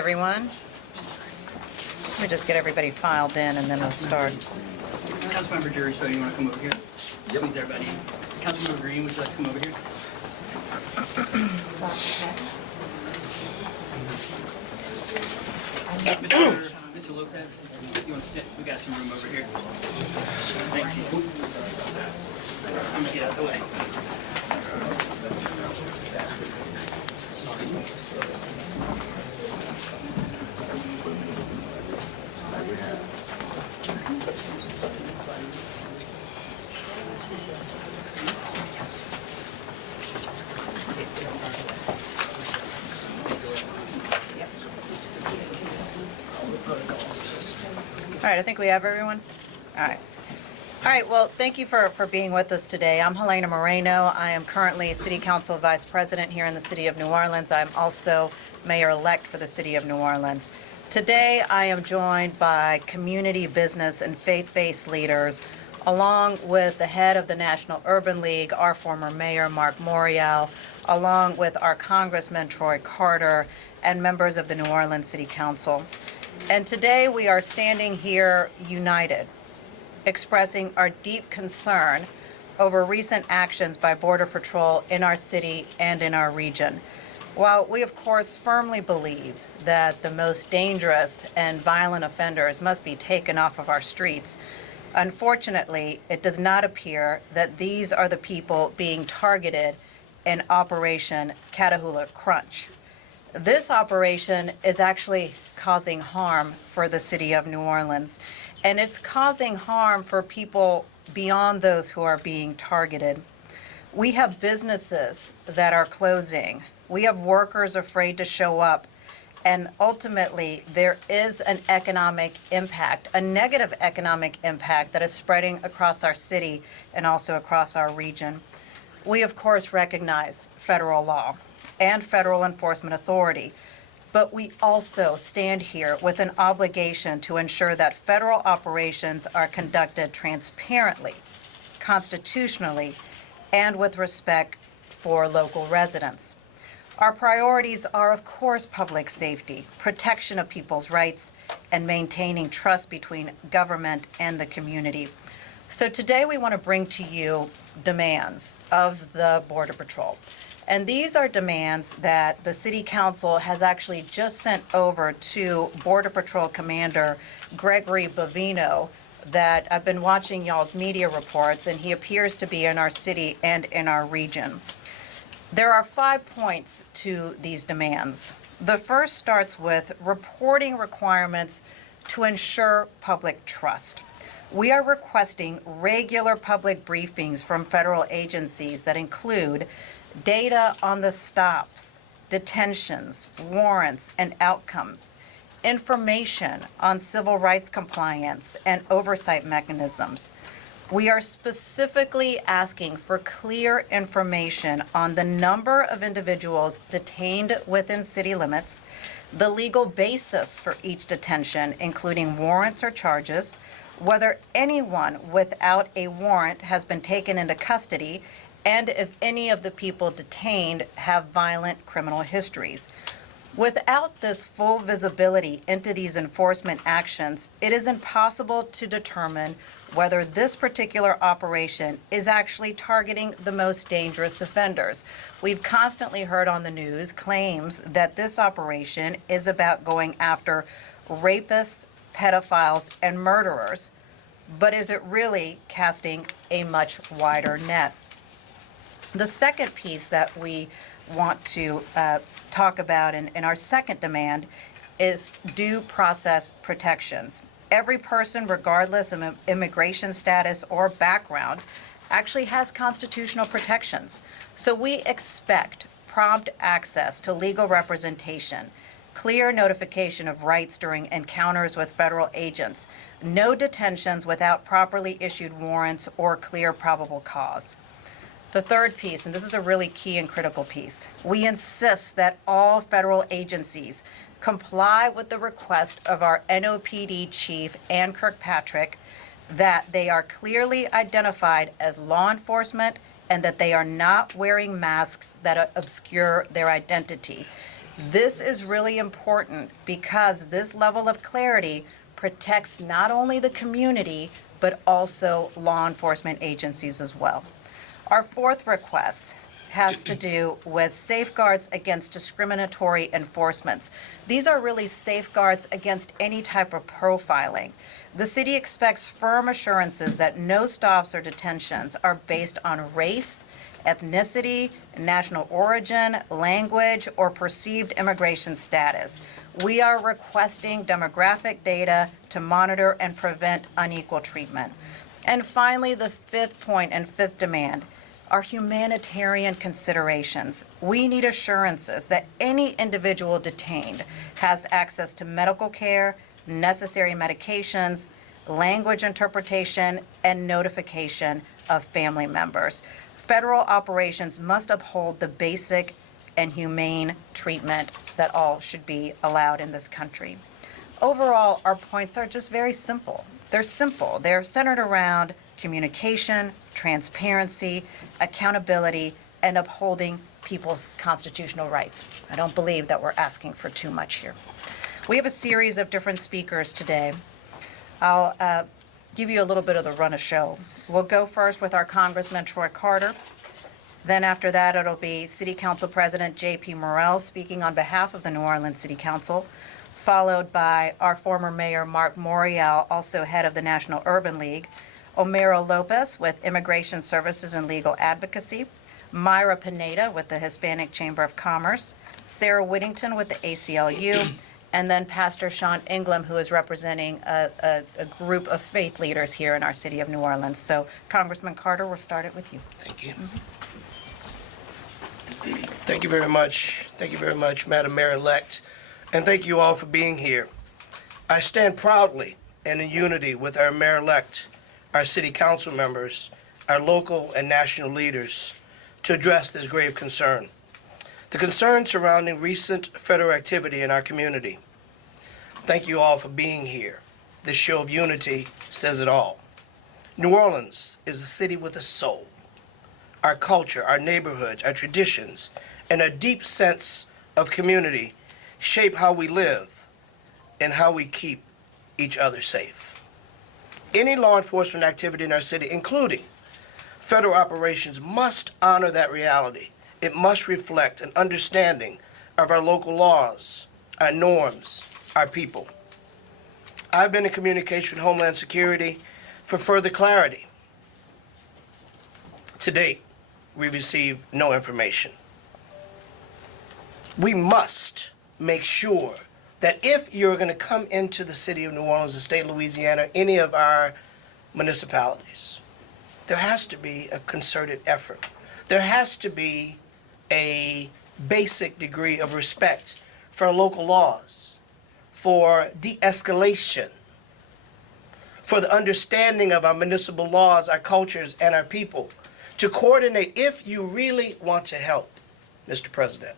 everyone. Let me just get everybody filed in and then we'll start. Councilmember Jury, so you want to come over here? Yep. Please, everybody. Councilmember Green, would you like to come over here? Mr. Lopez, you want to sit? We got some room over here. Thank you. I'm going to get out of the way. All right, I think we have everyone. All right, well, thank you for being with us today. I'm Helena Moreno. I am currently City Council Vice President here in the City of New Orleans. I'm also Mayor-elect for the City of New Orleans. Today, I am joined by community, business, and faith-based leaders, along with the head of the National Urban League, our former Mayor, Mark Morial, along with our Congressman Troy Carter, and members of the New Orleans City Council. And today we are standing here united, expressing our deep concern over recent actions by Border Patrol in our city and in our region. While we of course firmly believe that the most dangerous and violent offenders must be taken off of our streets, unfortunately, it does not appear that these are the people being targeted in Operation Catahoula Crunch. This operation is actually causing harm for the city of New Orleans, and it's causing harm for people beyond those who are being targeted. We have businesses that are closing. We have workers afraid to show up, and ultimately there is an economic impact, a negative economic impact that is spreading across our city and also across our region. We of course recognize federal law and federal enforcement authority, but we also stand here with an obligation to ensure that federal operations are conducted transparently, constitutionally, and with respect for local residents. Our priorities are, of course, public safety, protection of people's rights, and maintaining trust between government and the community. So today we want to bring to you demands of the Border Patrol. And these are demands that the City Council has actually just sent over to Border Patrol Commander Gregory Bovino, that I've been watching y'all's media reports, and he appears to be in our city and in our region. There are 5 points to these demands. The first starts with reporting requirements to ensure public trust. We are requesting regular public briefings from federal agencies that include data on the stops, detentions, warrants, and outcomes, information on civil rights compliance and oversight mechanisms. We are specifically asking for clear information on the number of individuals detained within city limits, the legal basis for each detention, including warrants or charges, whether anyone without a warrant has been taken into custody, and if any of the people detained have violent criminal histories. Without this full visibility into these enforcement actions, it is impossible to determine whether this particular operation is actually targeting the most dangerous offenders. We've constantly heard on the news claims that this operation is about going after rapists, pedophiles, and murderers, but is it really casting a much wider net? The second piece that we want to talk about in our second demand is due process protections. Every person, regardless of immigration status or background, actually has constitutional protections. So we expect prompt access to legal representation, clear notification of rights during encounters with federal agents, no detentions without properly issued warrants or clear probable cause. The third piece, and this is a really key and critical piece, we insist that all federal agencies comply with the request of our NOPD chief, Ann Kirkpatrick, that they are clearly identified as law enforcement and that they are not wearing masks that obscure their identity. This is really important because this level of clarity protects not only the community, but also law enforcement agencies as well. Our fourth request has to do with safeguards against discriminatory enforcements. These are really safeguards against any type of profiling. The city expects firm assurances that no stops or detentions are based on race, ethnicity, national origin, language, or perceived immigration status. We are requesting demographic data to monitor and prevent unequal treatment. And finally, the fifth point and fifth demand are humanitarian considerations. We need assurances that any individual detained has access to medical care, necessary medications, language interpretation, and notification of family members. Federal operations must uphold the basic and humane treatment that all should be allowed in this country. Overall, our points are just very simple. They're simple. They're centered around communication, transparency, accountability, and upholding people's constitutional rights. I don't believe that we're asking for too much here. We have a series of different speakers today. I'll give you a little bit of the run of show. We'll go first with our Congressman Troy Carter. Then after that, it'll be City Council President J.P. Morrell speaking on behalf of the New Orleans City Council, followed by our former mayor, Mark Morial, also head of the National Urban League, Omero Lopez with Immigration Services and Legal Advocacy, Myra Pineda with the Hispanic Chamber of Commerce, Sarah Whittington with the ACLU, and then Pastor Sean Ingram, who is representing a group of faith leaders here in our city of New Orleans. So, Congressman Carter, we'll start it with you. Thank you. Thank you very much. Thank you very much, Madam Mayor-elect. And thank you all for being here. I stand proudly and in unity with our Mayor-elect, our City Council members, our local and national leaders to address this grave concern. The concern surrounding recent federal activity in our community. Thank you all for being here. This show of unity says it all. New Orleans is a city with a soul. Our culture, our neighborhoods, our traditions, and a deep sense of community shape how we live and how we keep each other safe. Any law enforcement activity in our city, including federal operations, must honor that reality. It must reflect an understanding of our local laws, our norms, our people. I've been in communication with Homeland Security for further clarity. To date, we received no information. We must make sure that if you're going to come into the city of New Orleans, the state of Louisiana, any of our municipalities, there has to be a concerted effort. There has to be a basic degree of respect for local laws, for de-escalation, for the understanding of our municipal laws, our cultures, and our people, to coordinate. If you really want to help, Mr. President,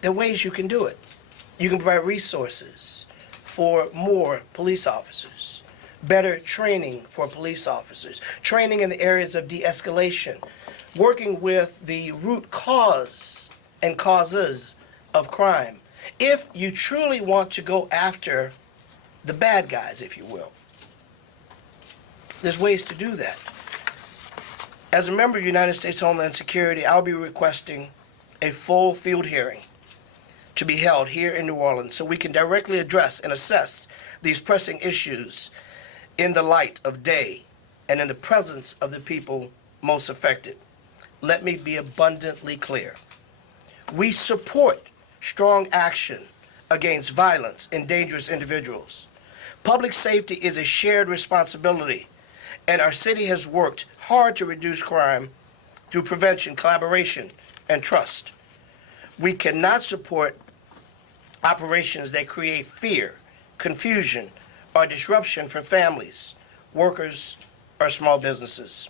there are ways you can do it. You can provide resources for more police officers, better training for police officers, training in the areas of de-escalation, working with the root cause and causes of crime. If you truly want to go after the bad guys, if you will, there's ways to do that. As a member of United States Homeland Security, I'll be requesting a full field hearing to be held here in New Orleans so we can directly address and assess these pressing issues in the light of day and in the presence of the people most affected. Let me be abundantly clear. We support strong action against violence and dangerous individuals. Public safety is a shared responsibility, and our city has worked hard to reduce crime through prevention, collaboration, and trust. We cannot support operations that create fear, confusion, or disruption for families, workers, or small businesses.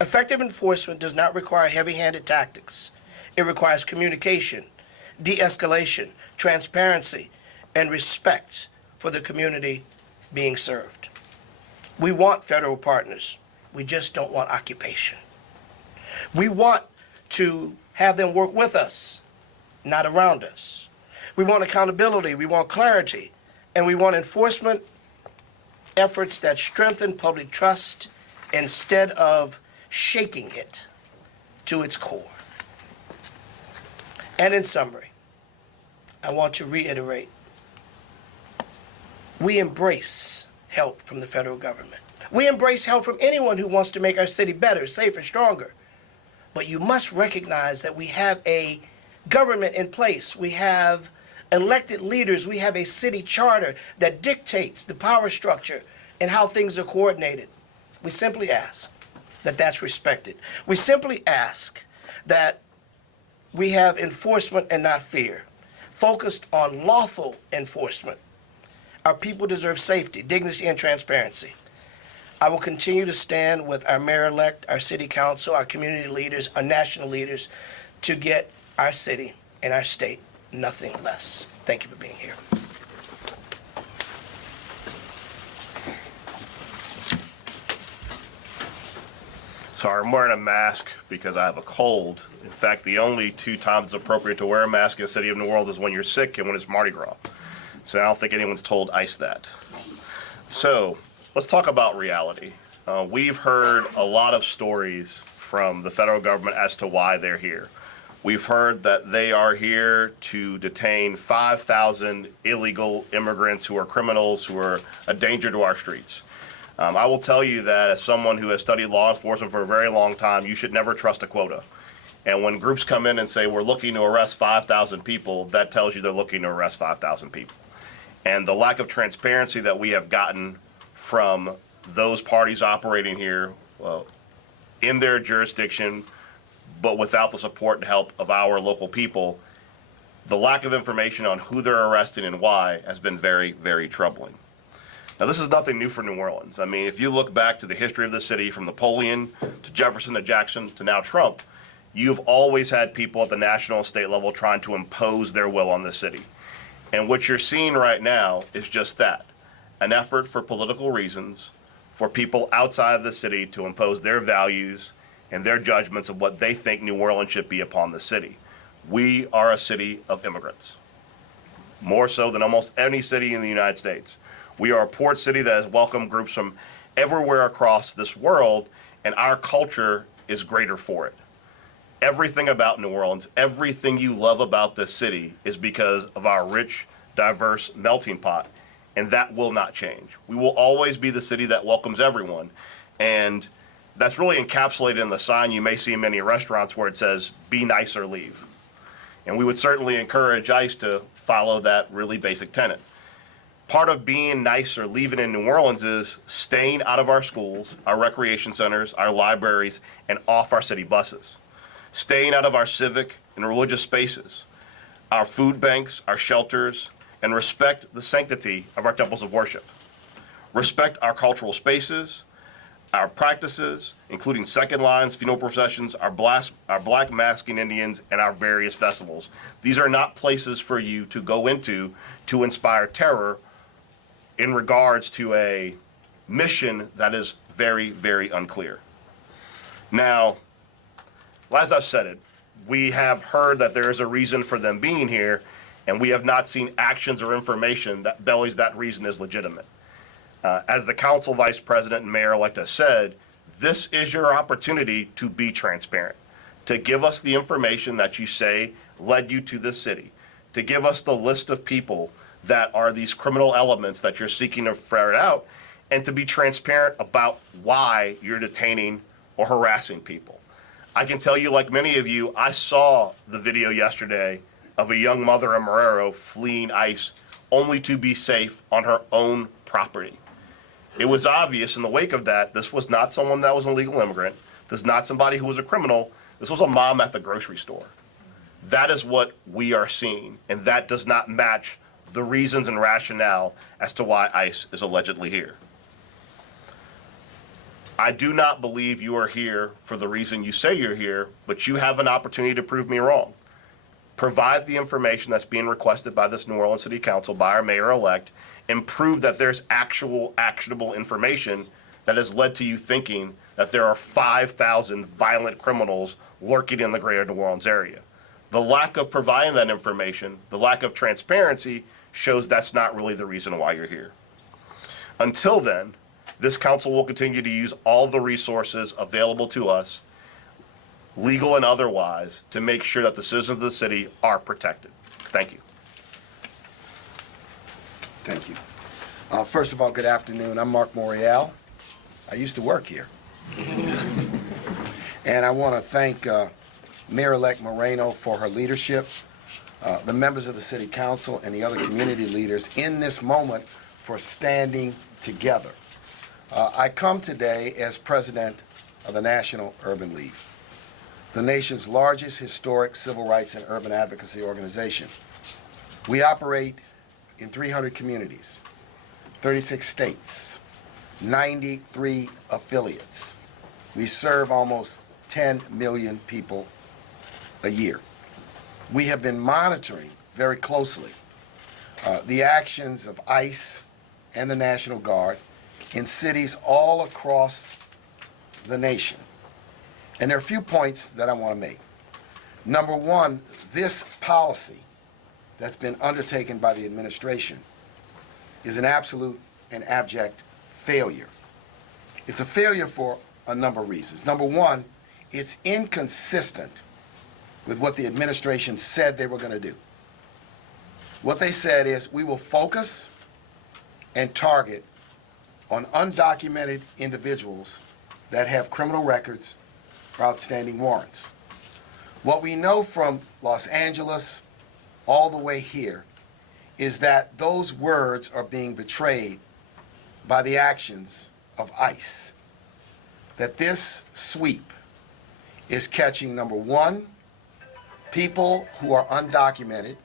Effective enforcement does not require heavy-handed tactics. It requires communication, de-escalation, transparency, and respect for the community being served. We want federal partners. We just don't want occupation. We want to have them work with us, not around us. We want accountability, we want clarity, and we want enforcement efforts that strengthen public trust instead of shaking it to its core. And in summary, I want to reiterate, we embrace help from the federal government. We embrace help from anyone who wants to make our city better, safer, stronger. But you must recognize that we have a government in place. We have elected leaders. We have a city charter that dictates the power structure and how things are coordinated. We simply ask that that's respected. We simply ask that we have enforcement and not fear, focused on lawful enforcement. Our people deserve safety, dignity, and transparency. I will continue to stand with our mayor-elect, our city council, our community leaders, our national leaders to get our city and our state nothing less. Thank you for being here. Sorry, I'm wearing a mask because I have a cold. In fact, the only 2 times it's appropriate to wear a mask in the city of New Orleans is when you're sick and when it's Mardi Gras. So I don't think anyone's told ICE that. So let's talk about reality. We've heard a lot of stories from the federal government as to why they're here. We've heard that they are here to detain 5,000 illegal immigrants who are criminals, who are a danger to our streets. I will tell you that as someone who has studied law enforcement for a very long time, you should never trust a quota. And when groups come in and say, we're looking to arrest 5,000 people, that tells you they're looking to arrest 5,000 people. And the lack of transparency that we have gotten from those parties operating here in their jurisdiction, but without the support and help of our local people, the lack of information on who they're arresting and why has been very, very troubling. Now, this is nothing new for New Orleans. I mean, if you look back to the history of the city, from Napoleon to Jefferson to Jackson to now Trump, you've always had people at the national and state level trying to impose their will on the city. And what you're seeing right now is just that, an effort for political reasons for people outside of the city to impose their values and their judgments of what they think New Orleans should be upon the city. We are a city of immigrants, more so than almost any city in the United States. We are a port city that has welcomed groups from everywhere across this world, and our culture is greater for it. Everything about New Orleans, everything you love about this city is because of our rich, diverse melting pot, and that will not change. We will always be the city that welcomes everyone, and that's really encapsulated in the sign you may see in many restaurants where it says, be nice or leave. And we would certainly encourage ICE to follow that really basic tenet. Part of being nice or leaving in New Orleans is staying out of our schools, our recreation centers, our libraries, and off our city buses. Staying out of our civic and religious spaces, our food banks, our shelters, and respect the sanctity of our temples of worship. Respect our cultural spaces, our practices, including second lines, funeral processions, our black masking Indians, and our various festivals. These are not places for you to go into to inspire terror in regards to a mission that is very, very unclear. Now, as I've said it, we have heard that there is a reason for them being here, and we have not seen actions or information that bellies that reason is legitimate. As the council vice president and mayor-elect has said, this is your opportunity to be transparent, to give us the information that you say led you to this city, to give us the list of people that are these criminal elements that you're seeking to ferret out, and to be transparent about why you're detaining or harassing people. I can tell you, like many of you, I saw the video yesterday of a young mother in Marrero fleeing ICE only to be safe on her own property. It was obvious in the wake of that, this was not someone that was an illegal immigrant. This is not somebody who was a criminal. This was a mom at the grocery store. That is what we are seeing, and that does not match the reasons and rationale as to why ICE is allegedly here. I do not believe you are here for the reason you say you're here, but you have an opportunity to prove me wrong. Provide the information that's being requested by this New Orleans City Council, by our mayor-elect, and prove that there's actual actionable information that has led to you thinking that there are 5,000 violent criminals lurking in the greater New Orleans area. The lack of providing that information, the lack of transparency, shows that's not really the reason why you're here. Until then, this council will continue to use all the resources available to us, legal and otherwise, to make sure that the citizens of the city are protected. Thank you. Thank you. First of all, good afternoon. I'm Mark Morial. I used to work here. And I want to thank Mayor-elect Moreno for her leadership, the members of the City Council, and the other community leaders in this moment for standing together. I come today as president of the National Urban League, the nation's largest historic civil rights and urban advocacy organization. We operate in 300 communities, 36 states, 93 affiliates. We serve almost 10 million people a year. We have been monitoring very closely the actions of ICE and the National Guard in cities all across the nation. And there are a few points that I want to make. Number one, this policy that's been undertaken by the administration is an absolute and abject failure. It's a failure for a number of reasons. Number one, it's inconsistent with what the administration said they were going to do. What they said is, we will focus and target on undocumented individuals that have criminal records or outstanding warrants. What we know from Los Angeles all the way here is that those words are being betrayed by the actions of ICE. That this sweep is catching, number one, people who are undocumented,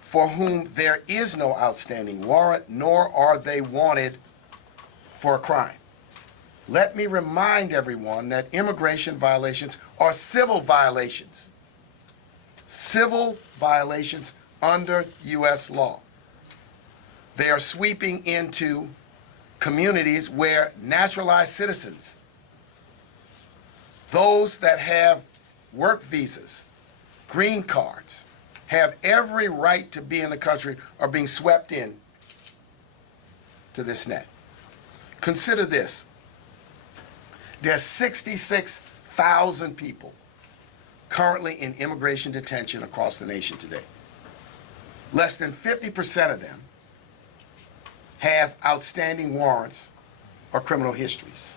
for whom there is no outstanding warrant, nor are they wanted for a crime. Let me remind everyone that immigration violations are civil violations. Civil violations under U.S. law. They are sweeping into communities where naturalized citizens, those that have work visas, green cards, have every right to be in the country, are being swept in to this net. Consider this. There's 66,000 people currently in immigration detention across the nation today. Less than 50% of them have outstanding warrants or criminal histories.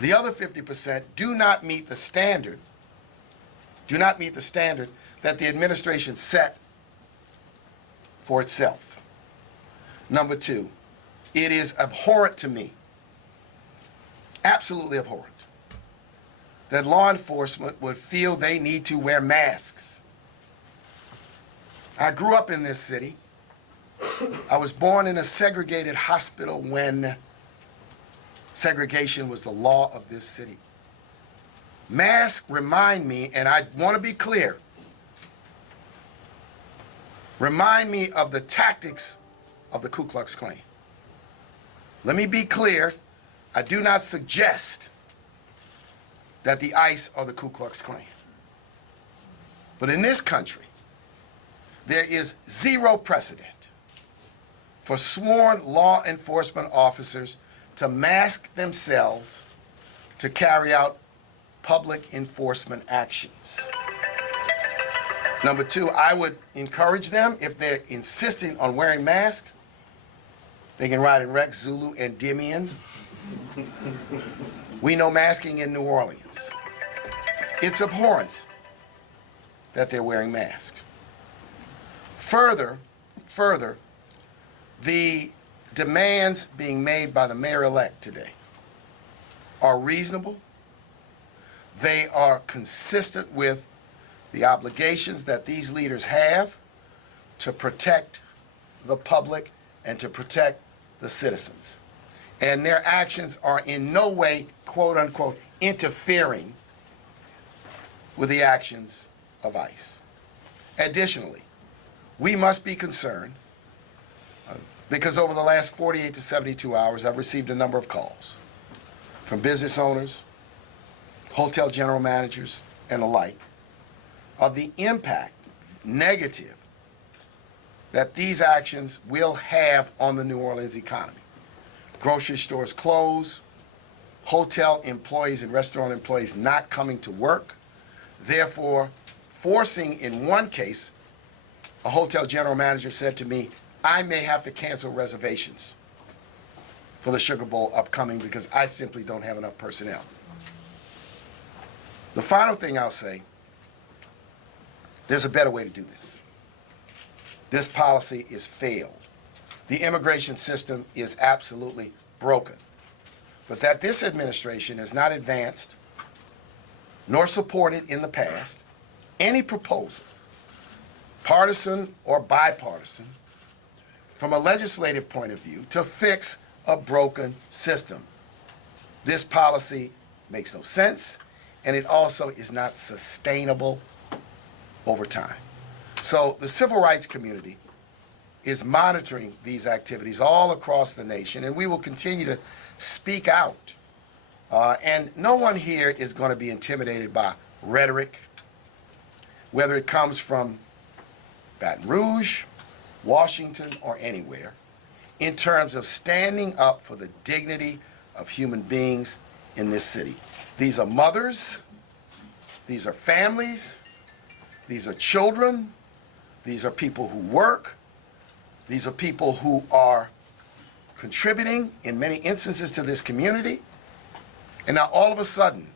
The other 50% do not meet the standard that the administration set for itself. Number two, it is abhorrent to me, absolutely abhorrent, that law enforcement would feel they need to wear masks. I grew up in this city. I was born in a segregated hospital when segregation was the law of this city. Masks remind me, and I want to be clear, remind me of the tactics of the Ku Klux Klan. Let me be clear, I do not suggest that the ICE are the Ku Klux Klan. But in this country, there is zero precedent for sworn law enforcement officers to mask themselves to carry out public enforcement actions. Number two, I would encourage them, if they're insisting on wearing masks, they can ride in Rex, Zulu, and Endymion. We know masking in New Orleans. It's abhorrent that they're wearing masks. Further, the demands being made by the mayor-elect today are reasonable. They are consistent with the obligations that these leaders have to protect the public and to protect the citizens. And their actions are in no way, quote unquote, interfering with the actions of ICE. Additionally, we must be concerned because over the last 48 to 72 hours, I've received a number of calls from business owners, hotel general managers, and the like, of the impact, negative, that these actions will have on the New Orleans economy. Grocery stores close, hotel employees and restaurant employees not coming to work, therefore forcing, in one case, a hotel general manager said to me, I may have to cancel reservations for the Sugar Bowl upcoming because I simply don't have enough personnel. The final thing I'll say, there's a better way to do this. This policy is failed. The immigration system is absolutely broken. But that this administration has not advanced nor supported in the past any proposal, partisan or bipartisan, from a legislative point of view, to fix a broken system. This policy makes no sense, and it also is not sustainable over time. So the civil rights community is monitoring these activities all across the nation, and we will continue to speak out. And no one here is going to be intimidated by rhetoric, whether it comes from Baton Rouge, Washington, or anywhere, in terms of standing up for the dignity of human beings in this city. These are mothers, these are families, these are children, these are people who work, these are people who are contributing in many instances to this community. And now all of a sudden,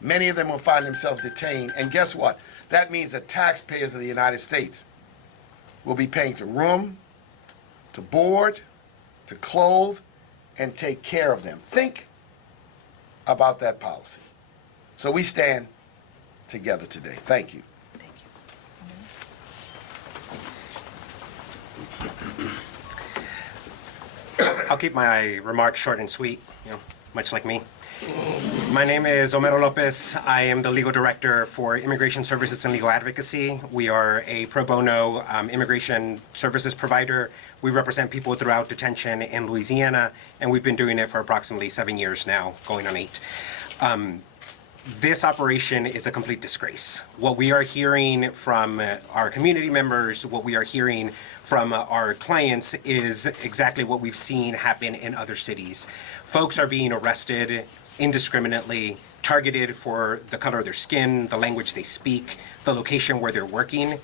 many of them will find themselves detained. And guess what? That means the taxpayers of the United States will be paying to room, to board, to clothe, and take care of them. Think about that policy. So we stand together today. Thank you. I'll keep my remarks short and sweet, much like me. My name is Homero Lopez. I am the legal director for Immigration Services and Legal Advocacy. We are a pro bono immigration services provider. We represent people throughout detention in Louisiana, and we've been doing it for approximately 7 years now, going on 8. This operation is a complete disgrace. What we are hearing from our community members, what we are hearing from our clients is exactly what we've seen happen in other cities. Folks are being arrested indiscriminately, targeted for the color of their skin, the language they speak, the location where they're working.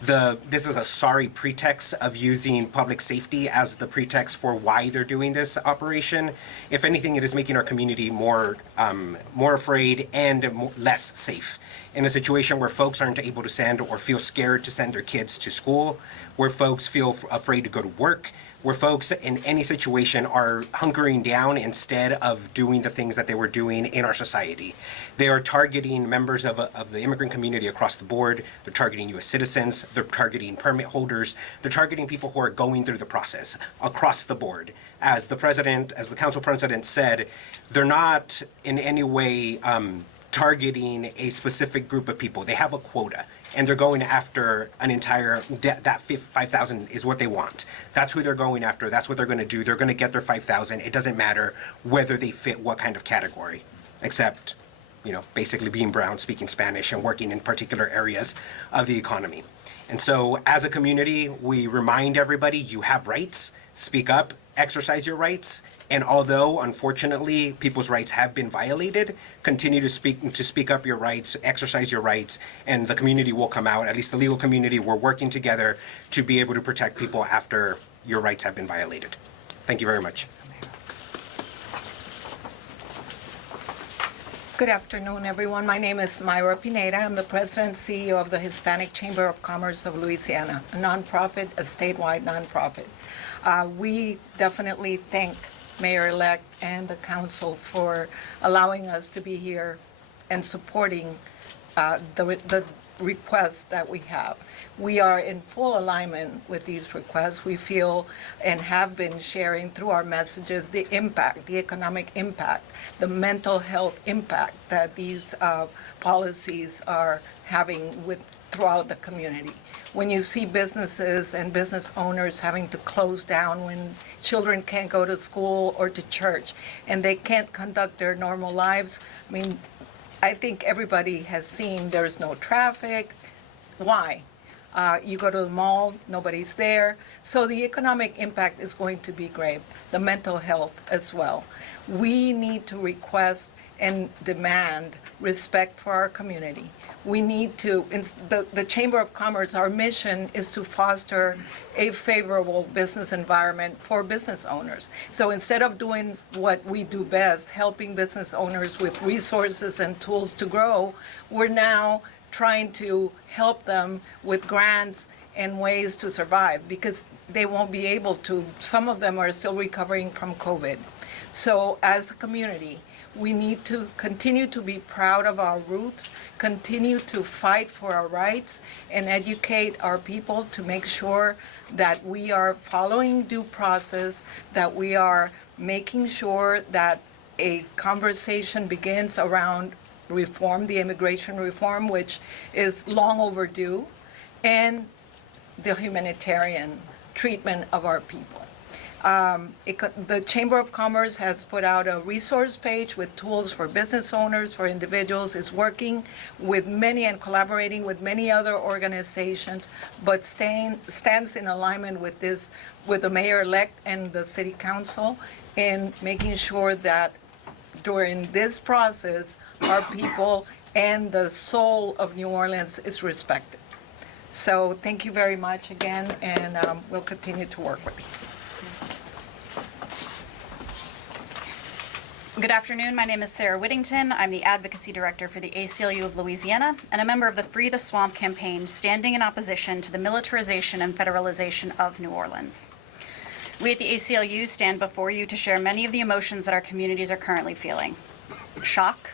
This is a sorry pretext of using public safety as the pretext for why they're doing this operation. If anything, it is making our community more afraid and less safe. In a situation where folks aren't able to send or feel scared to send their kids to school, where folks feel afraid to go to work, where folks in any situation are hunkering down instead of doing the things that they were doing in our society. They are targeting members of the immigrant community across the board. They're targeting U.S. citizens. They're targeting permit holders. They're targeting people who are going through the process across the board. As the council president said, they're not in any way targeting a specific group of people. They have a quota, and they're going after an entire, that 5,000 is what they want. That's who they're going after. That's what they're going to do. They're going to get their 5,000. It doesn't matter whether they fit what kind of category, except, basically being brown, speaking Spanish, and working in particular areas of the economy. And so as a community, we remind everybody, you have rights, speak up, exercise your rights, and although, unfortunately, people's rights have been violated, continue to speak up your rights, exercise your rights, and the community will come out, at least the legal community, we're working together to be able to protect people after your rights have been violated. Thank you very much. Good afternoon, everyone. My name is Myra Pineda. I'm the president and CEO of the Hispanic Chamber of Commerce of Louisiana, a nonprofit, a statewide nonprofit. We definitely thank Mayor-elect and the council for allowing us to be here and supporting the requests that we have. We are in full alignment with these requests. We feel and have been sharing through our messages the impact, the economic impact, the mental health impact that these policies are having throughout the community. When you see businesses and business owners having to close down, when children can't go to school or to church, and they can't conduct their normal lives, I think everybody has seen there's no traffic. Why? You go to the mall, nobody's there. So the economic impact is going to be great, the mental health as well. We need to request and demand respect for our community. We need to, the Chamber of Commerce, our mission is to foster a favorable business environment for business owners. So instead of doing what we do best, helping business owners with resources and tools to grow, we're now trying to help them with grants and ways to survive because they won't be able to. Some of them are still recovering from COVID. So as a community, we need to continue to be proud of our roots, continue to fight for our rights, and educate our people to make sure that we are following due process, that we are making sure that a conversation begins around reform, the immigration reform, which is long overdue, and the humanitarian treatment of our people. The Chamber of Commerce has put out a resource page with tools for business owners, for individuals. It's working with many and collaborating with many other organizations, but stands in alignment with this, with the mayor-elect and the city council, in making sure that during this process, our people and the soul of New Orleans is respected. So thank you very much again, and we'll continue to work with you. Good afternoon. My name is Sarah Whittington. I'm the Advocacy Director for the ACLU of Louisiana and a member of the Free the Swamp campaign standing in opposition to the militarization and federalization of New Orleans. We at the ACLU stand before you to share many of the emotions that our communities are currently feeling: shock,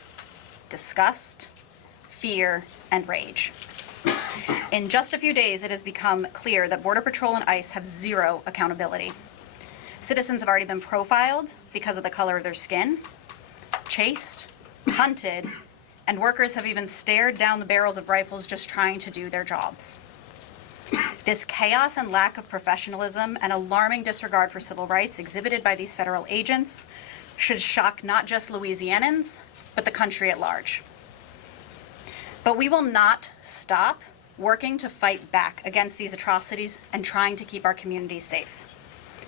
disgust, fear, and rage. In just a few days, it has become clear that Border Patrol and ICE have zero accountability. Citizens have already been profiled because of the color of their skin, chased, hunted, and workers have even stared down the barrels of rifles just trying to do their jobs. This chaos and lack of professionalism and alarming disregard for civil rights exhibited by these federal agents should shock not just Louisianans, but the country at large. But we will not stop working to fight back against these atrocities and trying to keep our communities safe.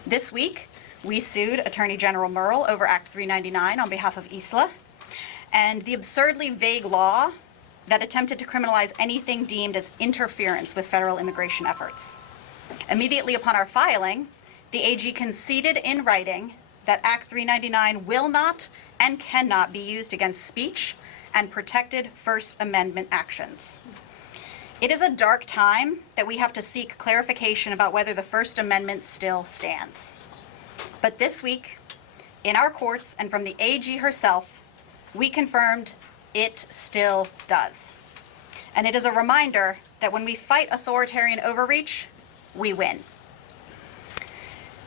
This week, we sued Attorney General Merle over Act 399 on behalf of ISLA and the absurdly vague law that attempted to criminalize anything deemed as interference with federal immigration efforts. Immediately upon our filing, the AG conceded in writing that Act 399 will not and cannot be used against speech and protected First Amendment actions. It is a dark time that we have to seek clarification about whether the First Amendment still stands. But this week, in our courts and from the AG herself, we confirmed it still does. And it is a reminder that when we fight authoritarian overreach, we win.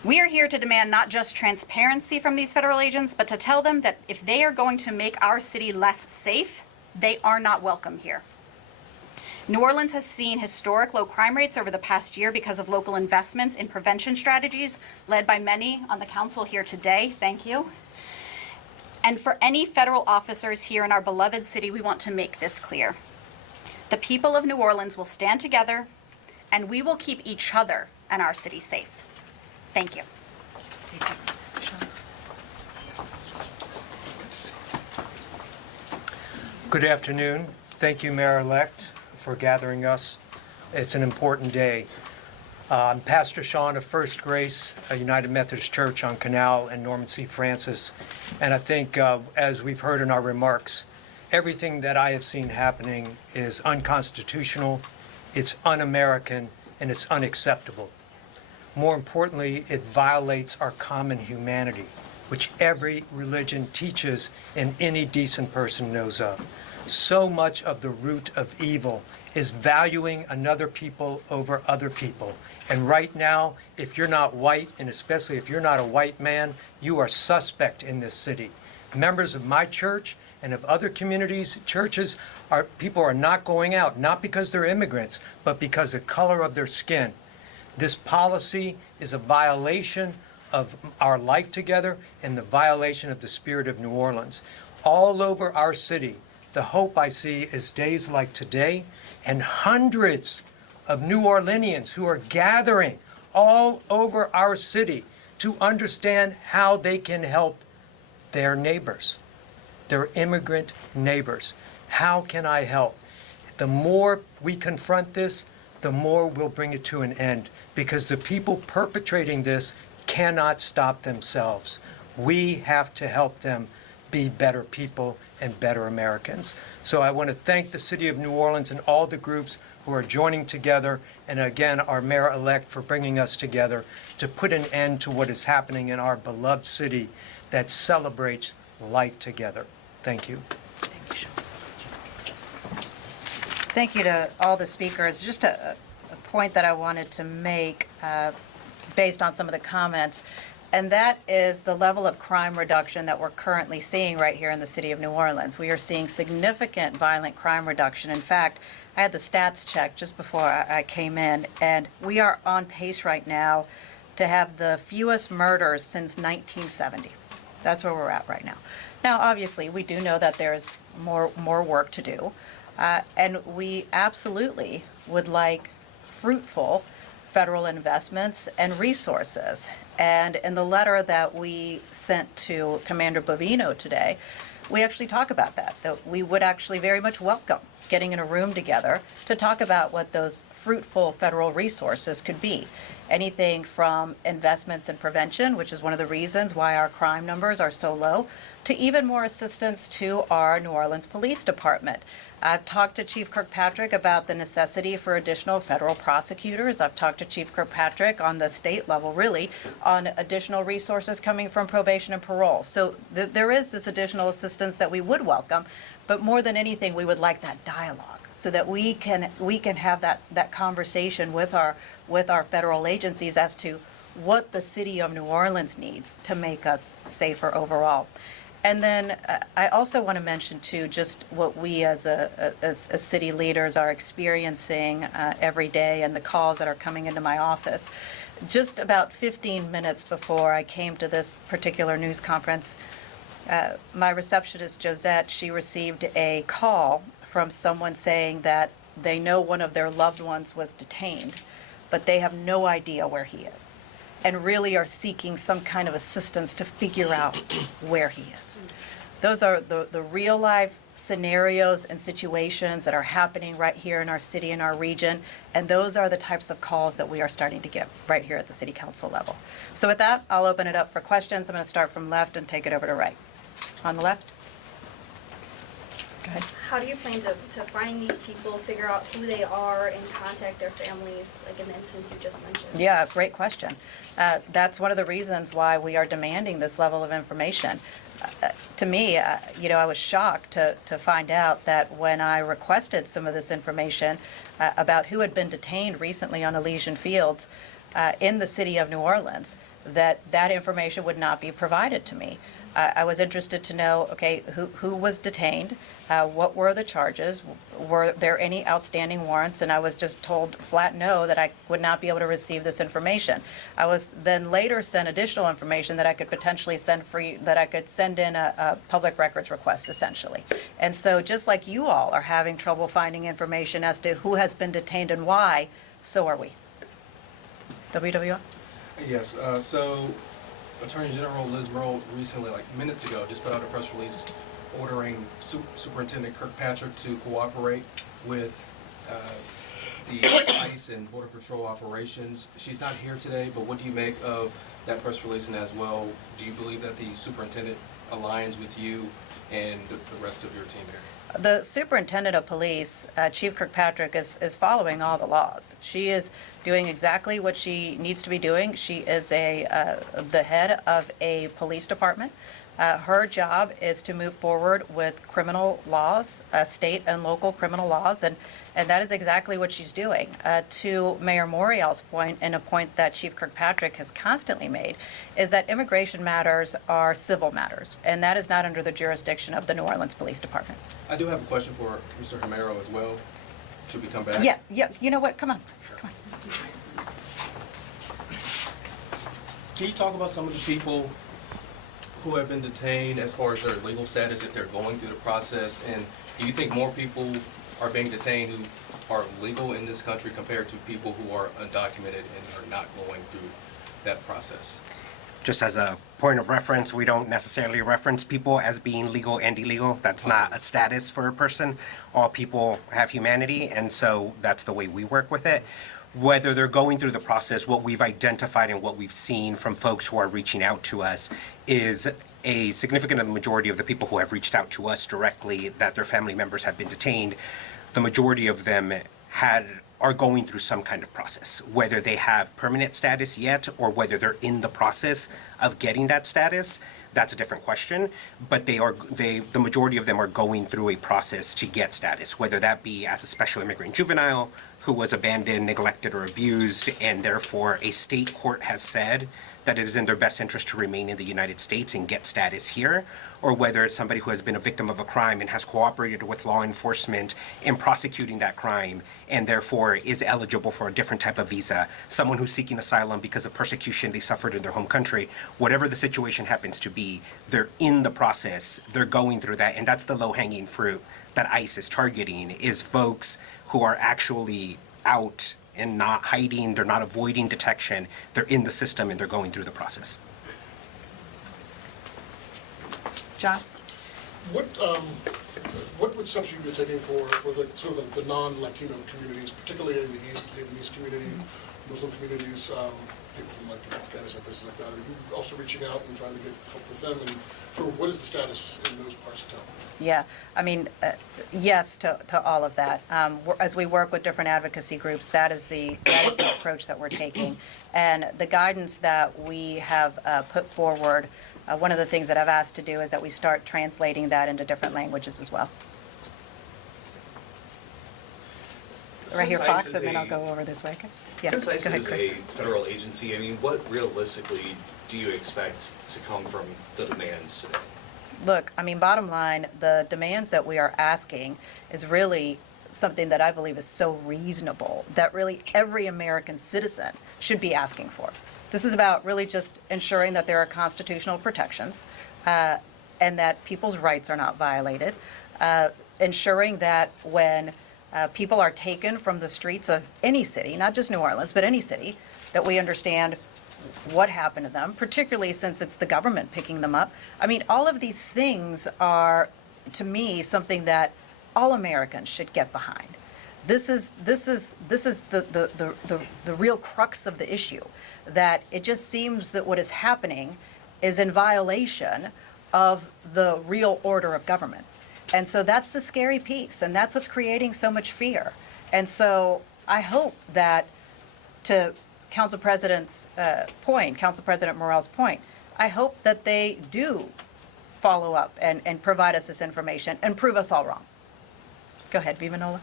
We are here to demand not just transparency from these federal agents, but to tell them that if they are going to make our city less safe, they are not welcome here. New Orleans has seen historic low crime rates over the past year because of local investments in prevention strategies led by many on the council here today. Thank you. And for any federal officers here in our beloved city, we want to make this clear. The people of New Orleans will stand together, and we will keep each other and our city safe. Thank you. Good afternoon. Thank you, Mayor-elect, for gathering us. It's an important day. I'm Pastor Sean of First Grace, a United Methodist Church on Canal and Norman C. Francis. And I think, as we've heard in our remarks, everything that I have seen happening is unconstitutional, it's un-American, and it's unacceptable. More importantly, it violates our common humanity, which every religion teaches and any decent person knows of. So much of the root of evil is valuing another people over other people. And right now, if you're not white, and especially if you're not a white man, you are suspect in this city. Members of my church and of other communities, churches, people are not going out, not because they're immigrants, but because of the color of their skin. This policy is a violation of our life together and the violation of the spirit of New Orleans. All over our city, the hope I see is days like today and hundreds of New Orleanians who are gathering all over our city to understand how they can help their neighbors, their immigrant neighbors. How can I help? The more we confront this, the more we'll bring it to an end, because the people perpetrating this cannot stop themselves. We have to help them be better people and better Americans. So I want to thank the City of New Orleans and all the groups who are joining together, and again, our mayor-elect for bringing us together to put an end to what is happening in our beloved city that celebrates life together. Thank you. Thank you to all the speakers. Just a point that I wanted to make based on some of the comments, and that is the level of crime reduction that we're currently seeing right here in the city of New Orleans. We are seeing significant violent crime reduction. In fact, I had the stats checked just before I came in, and we are on pace right now to have the fewest murders since 1970. That's where we're at right now. Now, obviously, we do know that there's more work to do, and we absolutely would like fruitful federal investments and resources. And in the letter that we sent to Commander Bovino today, we actually talk about that we would actually very much welcome getting in a room together to talk about what those fruitful federal resources could be. Anything from investments in prevention, which is one of the reasons why our crime numbers are so low, to even more assistance to our New Orleans Police Department. I've talked to Chief Kirkpatrick about the necessity for additional federal prosecutors. I've talked to Chief Kirkpatrick on the state level, really, on additional resources coming from probation and parole. So there is this additional assistance that we would welcome, but more than anything, we would like that dialogue so that we can have that conversation with our federal agencies as to what the city of New Orleans needs to make us safer overall. And then I also want to mention, too, just what we as city leaders are experiencing every day and the calls that are coming into my office. Just about 15 minutes before I came to this particular news conference, my receptionist, Josette, she received a call from someone saying that they know one of their loved ones was detained, but they have no idea where he is, and really are seeking some kind of assistance to figure out where he is. Those are the real life scenarios and situations that are happening right here in our city and our region, and those are the types of calls that we are starting to get right here at the city council level. So with that, I'll open it up for questions. I'm going to start from left and take it over to right. On the left? Go ahead. How do you plan to find these people, figure out who they are, and contact their families, like in the instance you just mentioned? Yeah, great question. That's one of the reasons why we are demanding this level of information. To me, I was shocked to find out that when I requested some of this information about who had been detained recently on Elysian Fields in the city of New Orleans, that information would not be provided to me. I was interested to know, okay, who was detained, what were the charges, were there any outstanding warrants, and I was just told flat no, that I would not be able to receive this information. I was then later sent additional information that I could potentially that I could send in a public records request, essentially. And so just like you all are having trouble finding information as to who has been detained and why, so are we. WWO? Yes, so Attorney General Liz Murrow recently, like minutes ago, just put out a press release ordering Superintendent Kirkpatrick to cooperate with the ICE and Border Patrol operations. She's not here today, but what do you make of that press release? And as well, do you believe that the superintendent aligns with you and the rest of your team here? The superintendent of police, Chief Kirkpatrick, is following all the laws. She is doing exactly what she needs to be doing. She is the head of a police department. Her job is to move forward with criminal laws, state and local criminal laws, and that is exactly what she's doing. To Mayor Morial's point, and a point that Chief Kirkpatrick has constantly made, is that immigration matters are civil matters, and that is not under the jurisdiction of the New Orleans Police Department. I do have a question for Mr. Romero as well. Should we come back? Yeah, you know what, come on. Sure. Come on. Can you talk about some of the people who have been detained as far as their legal status, if they're going through the process? And do you think more people are being detained who are legal in this country compared to people who are undocumented and are not going through that process? Just as a point of reference, we don't necessarily reference people as being legal and illegal. That's not a status for a person. All people have humanity, and so that's the way we work with it. Whether they're going through the process, what we've identified and what we've seen from folks who are reaching out to us is a significant majority of the people who have reached out to us directly that their family members have been detained. The majority of them are going through some kind of process, whether they have permanent status yet or whether they're in the process of getting that status. That's a different question, but the majority of them are going through a process to get status, whether that be as a special immigrant juvenile who was abandoned, neglected, or abused, and therefore a state court has said that it is in their best interest to remain in the United States and get status here, or whether it's somebody who has been a victim of a crime and has cooperated with law enforcement in prosecuting that crime and therefore is eligible for a different type of visa, someone who's seeking asylum because of persecution they suffered in their home country. Whatever the situation happens to be, they're in the process, they're going through that, and that's the low-hanging fruit that ICE is targeting, is folks who are actually out and not hiding, they're not avoiding detection, they're in the system and they're going through the process. John? What would steps you be taking for the sort of the non-Latino communities, particularly in the East, the Vietnamese community, Muslim communities, people from like Afghanistan, places like that? Are you also reaching out and trying to get help with them? And sort of what is the status in those parts of town? Yeah, I mean, yes to all of that. As we work with different advocacy groups, that is the approach that we're taking. And the guidance that we have put forward, one of the things that I've asked to do is that we start translating that into different languages as well. Right here, Fox, and then I'll go over this way. Okay? Yeah, Since ICE go ahead, is Chris. a federal agency, I mean, what realistically do you expect to come from the demands today? Look, I mean, bottom line, the demands that we are asking is really something that I believe is so reasonable that really every American citizen should be asking for. This is about really just ensuring that there are constitutional protections and that people's rights are not violated, ensuring that when people are taken from the streets of any city, not just New Orleans, but any city, that we understand what happened to them, particularly since it's the government picking them up. I mean, all of these things are, to me, something that all Americans should get behind. This is the real crux of the issue, that it just seems that what is happening is in violation of the real order of government. And so that's the scary piece, and that's what's creating so much fear. And so I hope that, to Council President's point, Council President Morell's point, I hope that they do follow up and provide us this information and prove us all wrong. Go ahead, Vivanola.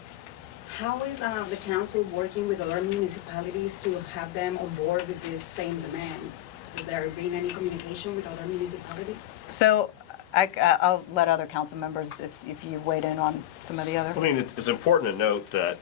How is the council working with other municipalities to have them on board with these same demands? Has there been any communication with other municipalities? So I'll let other council members, if you weighed in on some of the other. I mean, it's important to note that,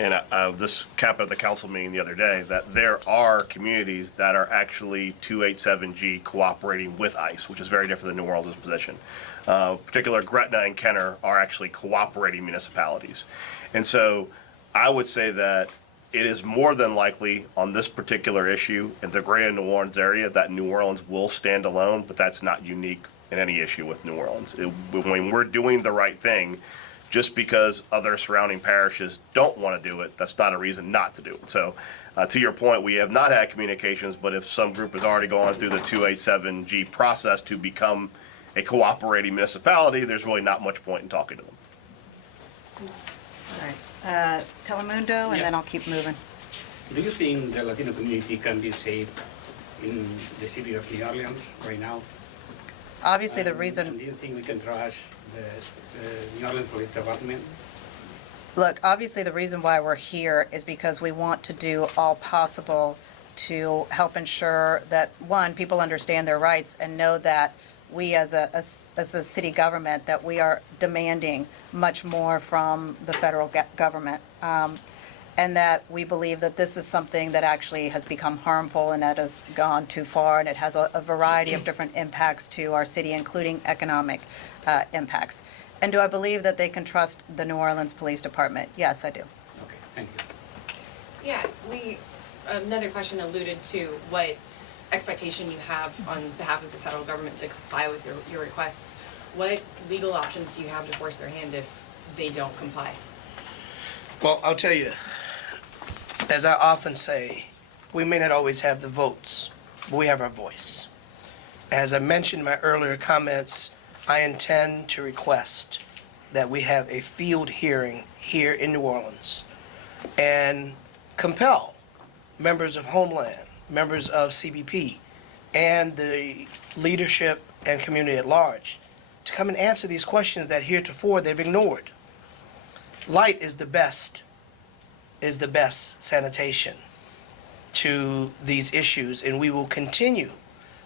and this happened at the council meeting the other day, that there are communities that are actually 287G cooperating with ICE, which is very different than New Orleans' position. Particular Gretna and Kenner are actually cooperating municipalities. And so I would say that it is more than likely on this particular issue in the greater New Orleans area that New Orleans will stand alone, but that's not unique in any issue with New Orleans. When we're doing the right thing, just because other surrounding parishes don't want to do it, that's not a reason not to do it. So to your point, we have not had communications, but if some group has already gone through the 287G process to become a cooperating municipality, there's really not much point in talking to them. All right. Telemundo, and then I'll keep moving. Do you think the Latino community can be safe in the city of New Orleans right now? Obviously, the reason. Do you think we can trust the New Orleans Police Department? Look, obviously, the reason why we're here is because we want to do all possible to help ensure that, one, people understand their rights and know that we as a city government, that we are demanding much more from the federal government. and that we believe that this is something that actually has become harmful and that has gone too far, and it has a variety of different impacts to our city, including economic impacts. And do I believe that they can trust the New Orleans Police Department? Yes, I do. Okay, thank you. Yeah, another question alluded to what expectation you have on behalf of the federal government to comply with your requests. What legal options do you have to force their hand if they don't comply? Well, I'll tell you, as I often say, we may not always have the votes, but we have our voice. As I mentioned in my earlier comments, I intend to request that we have a field hearing here in New Orleans and compel members of Homeland, members of CBP, and the leadership and community at large to come and answer these questions that heretofore they've ignored. Light is the best sanitation to these issues, and we will continue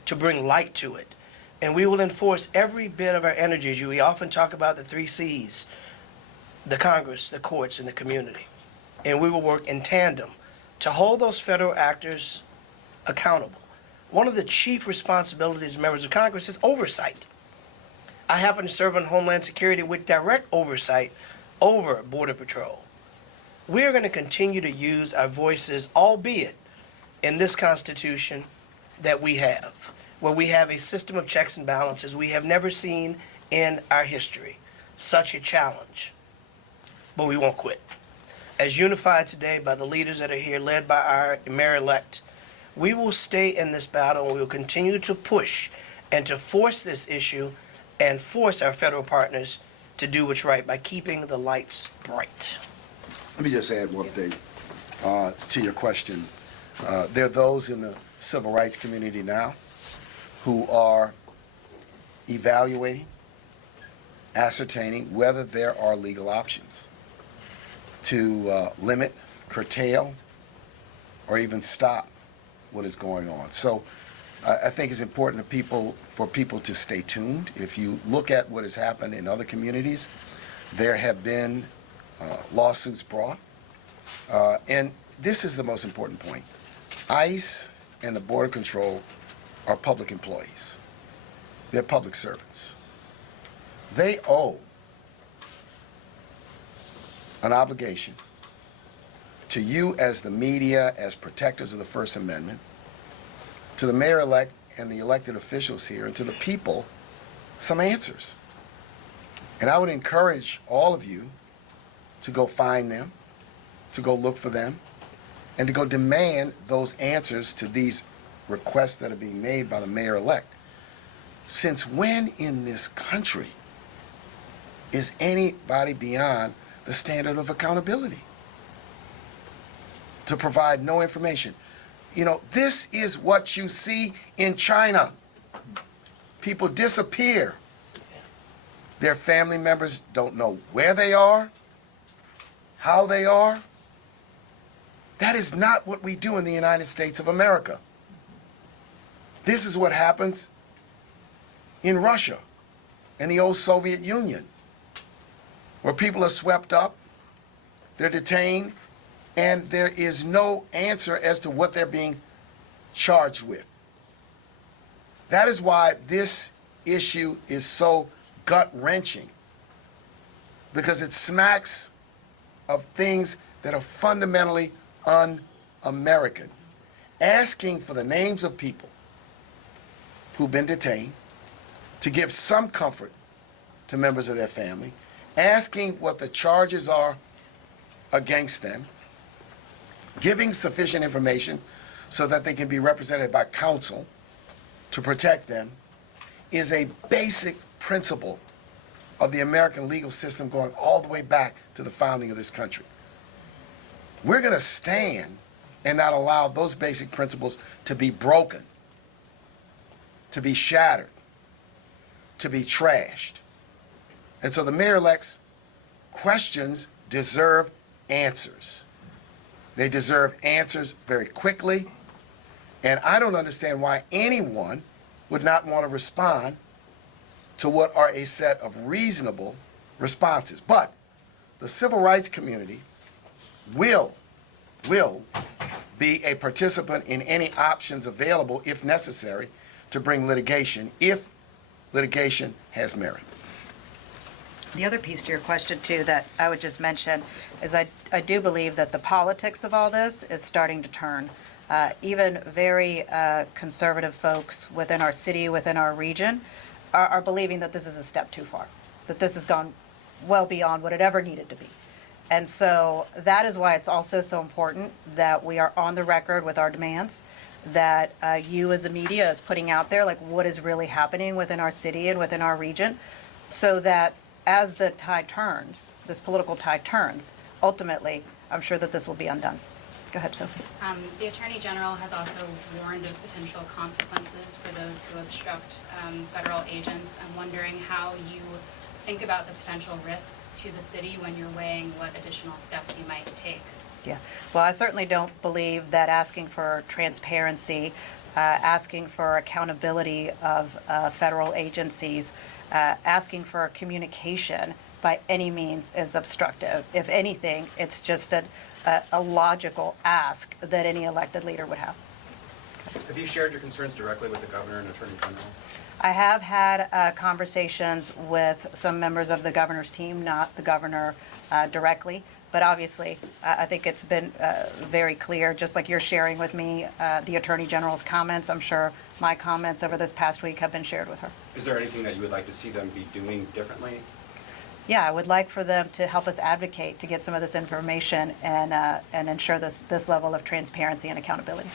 to bring light to it. And we will enforce every bit of our energies. We often talk about the 3 C's, the Congress, the courts, and the community. And we will work in tandem to hold those federal actors accountable. One of the chief responsibilities of members of Congress is oversight. I happen to serve on Homeland Security with direct oversight over Border Patrol. We are going to continue to use our voices, albeit in this Constitution that we have, where we have a system of checks and balances we have never seen in our history. Such a challenge. But we won't quit. As unified today by the leaders that are here, led by our mayor-elect, we will stay in this battle, and we will continue to push and to force this issue and force our federal partners to do what's right by keeping the lights bright. Let me just add one thing to your question. There are those in the civil rights community now who are evaluating, ascertaining whether there are legal options to limit, curtail, or even stop what is going on. So I think it's important for people to stay tuned. If you look at what has happened in other communities, there have been lawsuits brought. And this is the most important point. ICE and the Border Control are public employees. They're public servants. They owe an obligation to you as the media, as protectors of the First Amendment, to the mayor-elect and the elected officials here, and to the people, some answers. And I would encourage all of you to go find them, to go look for them, and to go demand those answers to these requests that are being made by the mayor-elect. Since when in this country is anybody beyond the standard of accountability to provide no information? You know, this is what you see in China. People disappear. Their family members don't know where they are, how they are. That is not what we do in the United States of America. This is what happens in Russia and the old Soviet Union, where people are swept up, they're detained, and there is no answer as to what they're being charged with. That is why this issue is so gut-wrenching, because it smacks of things that are fundamentally un-American. Asking for the names of people who've been detained, to give some comfort to members of their family, asking what the charges are against them, giving sufficient information so that they can be represented by counsel to protect them, is a basic principle of the American legal system going all the way back to the founding of this country. We're going to stand and not allow those basic principles to be broken, to be shattered, to be trashed. And so the mayor-elect's questions deserve answers. They deserve answers very quickly, and I don't understand why anyone would not want to respond to what are a set of reasonable responses. But the civil rights community will will be a participant in any options available, if necessary, to bring litigation, if litigation has merit. The other piece to your question, too, that I would just mention is I do believe that the politics of all this is starting to turn. Even very conservative folks within our city, within our region, are believing that this is a step too far, that this has gone well beyond what it ever needed to be. And so that is why it's also so important that we are on the record with our demands, that you as a media is putting out there like what is really happening within our city and within our region, so that as the tide turns, this political tide turns, ultimately, I'm sure that this will be undone. Go ahead, Sophie. The Attorney General has also warned of potential consequences for those who obstruct federal agents. I'm wondering how you think about the potential risks to the city when you're weighing what additional steps you might take. Yeah, well, I certainly don't believe that asking for transparency, asking for accountability of federal agencies, asking for communication by any means is obstructive. If anything, it's just a logical ask that any elected leader would have. Have you shared your concerns directly with the governor and attorney general? I have had conversations with some members of the governor's team, not the governor directly, but obviously I think it's been very clear, just like you're sharing with me the Attorney General's comments. I'm sure my comments over this past week have been shared with her. Is there anything that you would like to see them be doing differently? Yeah, I would like for them to help us advocate to get some of this information and ensure this level of transparency and accountability.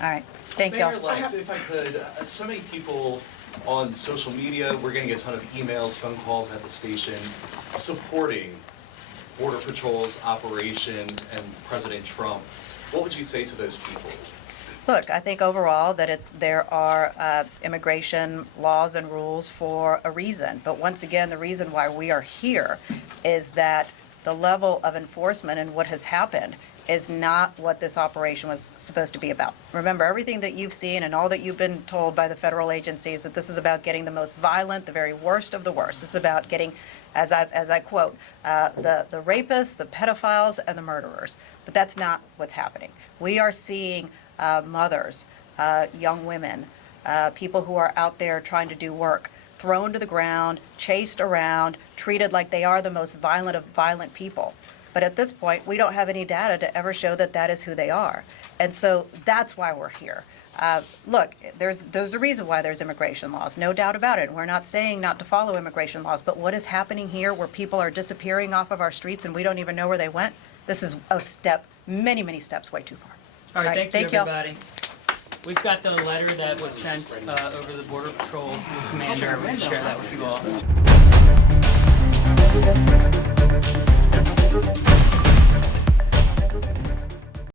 All right, thank you. Mayor-elect, if I could, so many people on social media, we're getting a ton of emails, phone calls at the station supporting Border Patrol's operation and President Trump. What would you say to those people? Look, I think overall that there are immigration laws and rules for a reason. But once again, the reason why we are here is that the level of enforcement and what has happened is not what this operation was supposed to be about. Remember, everything that you've seen and all that you've been told by the federal agencies, that this is about getting the most violent, the very worst of the worst. This is about getting, as I quote, the rapists, the pedophiles, and the murderers. But that's not what's happening. We are seeing mothers, young women, people who are out there trying to do work, thrown to the ground, chased around, treated like they are the most violent of violent people. But at this point, we don't have any data to ever show that that is who they are. And so that's why we're here. Look, there's a reason why there's immigration laws, no doubt about it. We're not saying not to follow immigration laws, but what is happening here where people are disappearing off of our streets and we don't even know where they went, this is a step, many, many steps way too far. All right, thank you, y'all. everybody. We've got the letter that was sent over the Border Patrol commander. I'm going to share that with you all.